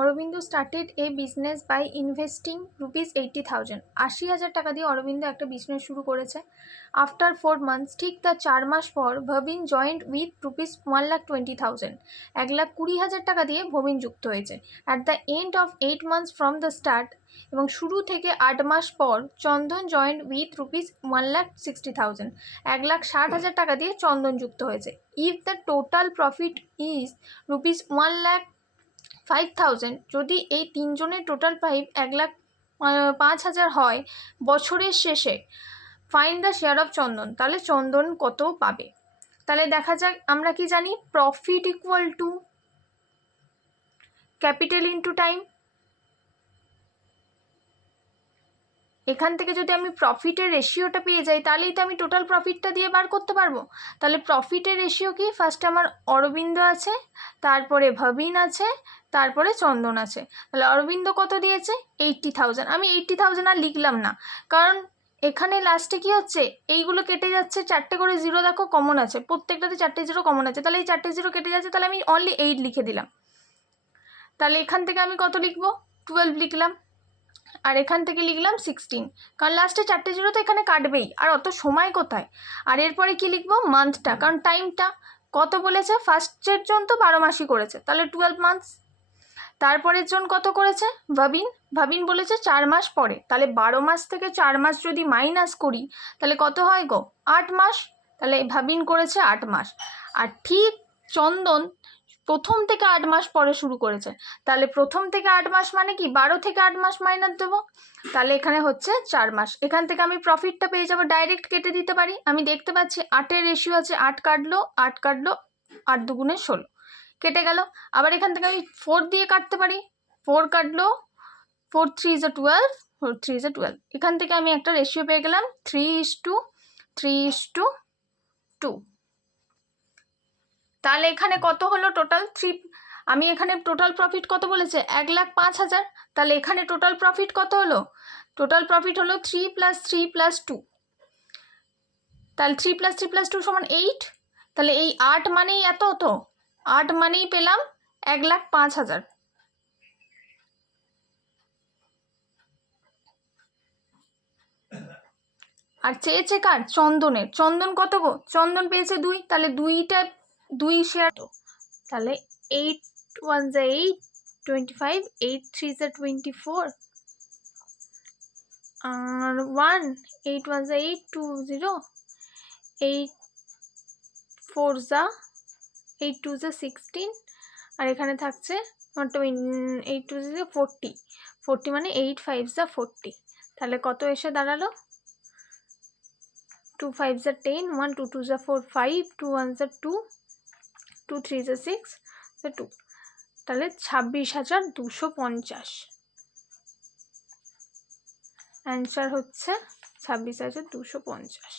Aurobindo started a business by investing ₹80,000। 80,000 টাকা দিয়ে অরবিন্দ একটা বিজনেস শুরু করেছে। আফটার 4 মান্থস, ঠিক তার 4 মাস পর, ভবিন জয়েন্ট উইথ ₹1,20,000। 1,20,000 টাকা দিয়ে ভবিন যুক্ত হয়েছে। At the end of 8 months from the start, এবং শুরু থেকে 8 মাস পর, চন্দন জয়েন্ট উইথ ₹1,60,000। 1,60,000 টাকা দিয়ে চন্দন যুক্ত হয়েছে। If the total profit is ₹1,05,000, যদি এই তিনজনের টোটাল 1,05,000 হয় বছরের শেষে, ফাইন্ড দ্য শেয়ার অফ চন্দন, তাহলে চন্দন কত পাবে। তাহলে দেখা যাক, আমরা কি জানি, profit equal to capital into time. এখান থেকে যদি আমি প্রফিটের রেশিওটা পেয়ে যাই, তাহলেই তো আমি টোটাল প্রফিটটা দিয়ে বার করতে পারবো। তাহলে প্রফিটের রেশিও কি, ফার্স্টে আমার অরবিন্দ আছে, তারপরে ভবিন আছে, তারপরে চন্দন আছে। তাহলে অরবিন্দ কত দিয়েছে? 80,000। আমি 80,000 আর লিখলাম না, কারণ এখানে লাস্টে কি হচ্ছে, এইগুলো কেটে যাচ্ছে, 4টে করে জিরো দেখো কমন আছে, প্রত্যেকটাতে 4টে জিরো কমন আছে, তাহলে এই 4টে জিরো কেটে যাচ্ছে, তাহলে আমি অনলি 8 লিখে দিলাম। তাহলে এখান থেকে আমি কত লিখবো? 12 লিখলাম। আর এখান থেকে লিখলাম 16, কারণ লাস্টে 4টে জিরো তো এখানে কাটবেই, আর অত সময় কোথায়। আর এরপরে কি লিখবো? মান্থটা, কারণ টাইমটা কত বলেছে, ফার্স্টের জন তো 12 মাসই করেছে, তাহলে 12 মান্থস। তারপরের জন কত করেছে? ভাবিন বলেছে 4 মাস পরে, তাহলে 12 মাস থেকে 4 মাস যদি মাইনাস করি, তাহলে কত হয় গো? 8 মাস। তাহলে ভাবিন করেছে 8 মাস। আর ঠিক চন্দন প্রথম থেকে 8 মাস পরে শুরু করেছে, তাহলে প্রথম থেকে 8 মাস মানে কি, 12 থেকে 8 মাস মাইনাস দেবো, তাহলে এখানে হচ্ছে 4 মাস। এখান থেকে আমি প্রফিটটা পেয়ে যাবো, ডাইরেক্ট কেটে দিতে পারি। আমি দেখতে পাচ্ছি 8-এর রেশিও আছে, 8 কাটলো, 8 2 16, কেটে গেল। আবার এখান থেকে আমি 4 দিয়ে কাটতে পারি, 4 কাটলো, 4 3 is 12, 4 3 is 12। এখান থেকে আমি একটা রেশিও পেয়ে গেলাম 3:2। তাহলে এখানে কত হলো টোটাল? 3। আমি এখানে টোটাল প্রফিট কত বলেছে? 1,05,000। তাহলে এখানে টোটাল প্রফিট কত হলো? টোটাল প্রফিট হলো 3 + 3 + 2। তাহলে 3 + 3 + 2 = 8। তাহলে এই 8 মানেই এত, তো 8 মানেই পেলাম 1,05,000। আর চেয়েছে কার? চন্দনের। চন্দন কত গো? চন্দন পেয়েছে 2, তাহলে 2 শেয়ার। তাহলে 8 1 = 8, 25, 8 3 = 24, আর 1, 8 1 = 8, 2 0, 8 4 = 8 2 = 16, আর এখানে থাকছে 8 2 = 40, 40 মানে 8 5 = 40। তাহলে কত এসে দাঁড়ালো? 2 5 = 10, 1 2 2 = 4 5, 2 1 = 2, 2 3 = 6, 2। তাহলে 26,250। অ্যান্সার হচ্ছে 26,250।